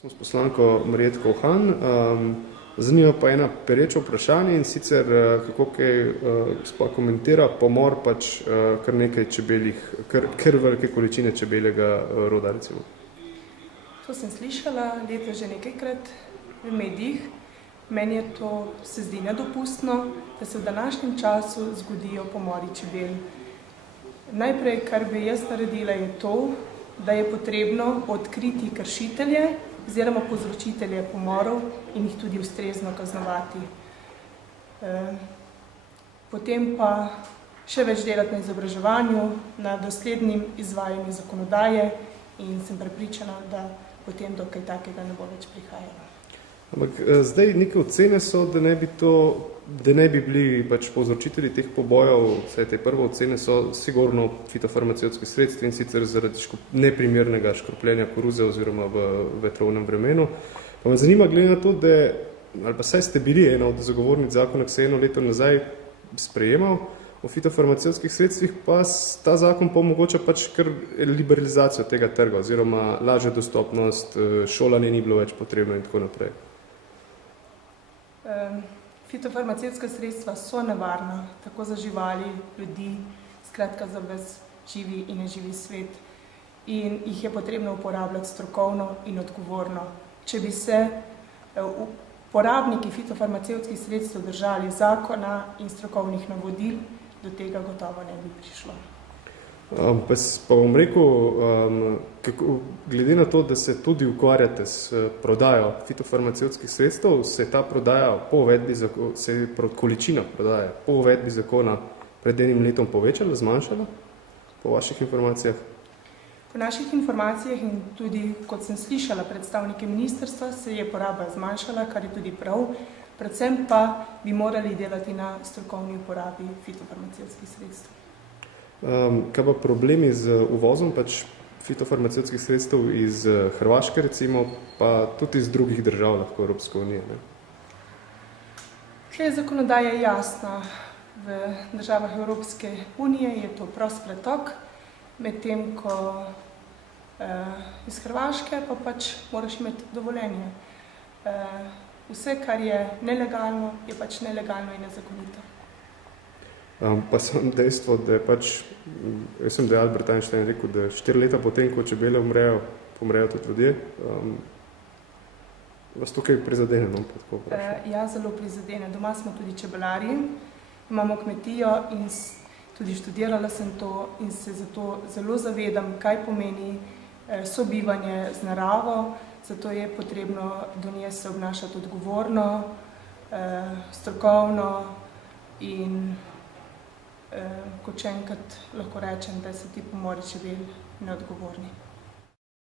Smo s poslanko Marjetko Ohan. Zanima pa ena pereča vprašanje in sicer kako kaj gospa komentira pomor pač kar nekaj čebeljih, kar velike količine čebeljega roda recimo. To sem slišala letos že nekajkrat v medijih. Meni je to se zdi nedopustno, da se v današnjem času zgodijo pomori čebel. Najprej, kar bi jaz naredila, je to, da je potrebno odkriti kršitelje oziroma povzročitelje pomorov in jih tudi ustrezno kaznovati. Potem pa še več delati na izobraževanju, na doslednim izvajanju zakonodaje in sem prepričana, da potem do kaj takega ne bo več prihajalo. Ampak zdaj neke ocene so, da ne bi bili pač povzročitelji teh pobojev, vse te prve ocene so sigurno fitofarmacevtski sredstvi in sicer zaradi neprimernega škropljenja koruze oziroma v vetrovnem vremenu. Pa me zanima, glede na to, da, ali pa saj ste bili ena od zagovornic zakona, ki se eno leto nazaj sprejemal o fitofarmacevskih sredstvih, pa ta zakon pa omogoča pač kar liberalizacijo tega trga oziroma lažjo dostopnost, šolanje ni bilo več potrebno in tako naprej. Fitofarmacevtska sredstva so nevarna, tako za živali, ljudi, skratka za ves živi in neživi svet. In jih je potrebno uporabljati strokovno in odgovorno. Če bi se uporabniki fitofarmacevtskih sredstev držali zakona in strokovnih navodil, do tega gotovo ne bi prišlo. Pa bom rekel, glede na to, da se tudi ukvarjate s prodajo fitofarmacevtskih sredstev, se ta prodaja po uvedbi količina prodaje po uvedbi zakona pred enim letom povečala, zmanjšala, po vaših informacijah? Po naših informacijah in tudi, kot sem slišala predstavnike ministrstva, se je poraba zmanjšala, kar je tudi prav, predvsem pa bi morali delati na strokovni uporabi fitofarmacevtskih sredstev. Kaj pa problemi z uvozom pač fitofarmacevtskih sredstev iz Hrvaške recimo, pa tudi iz drugih držav lahko Evropske unije? Tle zakonodaja je jasna. V državah Evropske unije je to prost pretok, medtem ko iz Hrvaške pa pač moraš imeti dovoljenje. Vse, kar je nelegalno, je pač nelegalno in nezakonito. Pa sem dejstvo, da je pač, jaz sem da Albert Einstein rekel, da 4 leta potem, ko čebele umrejo, pomrejo tudi ljudje. Vas tukaj prizadene, no? Ja, zelo prizadene. Doma smo tudi čebelarji, imamo kmetijo in tudi študirala sem to in se zato zelo zavedam, kaj pomeni sobivanje z naravo, zato je potrebno do nje se obnašati odgovorno, strokovno in kot še enkrat lahko rečem, da so ti pomori čebel neodgovorni.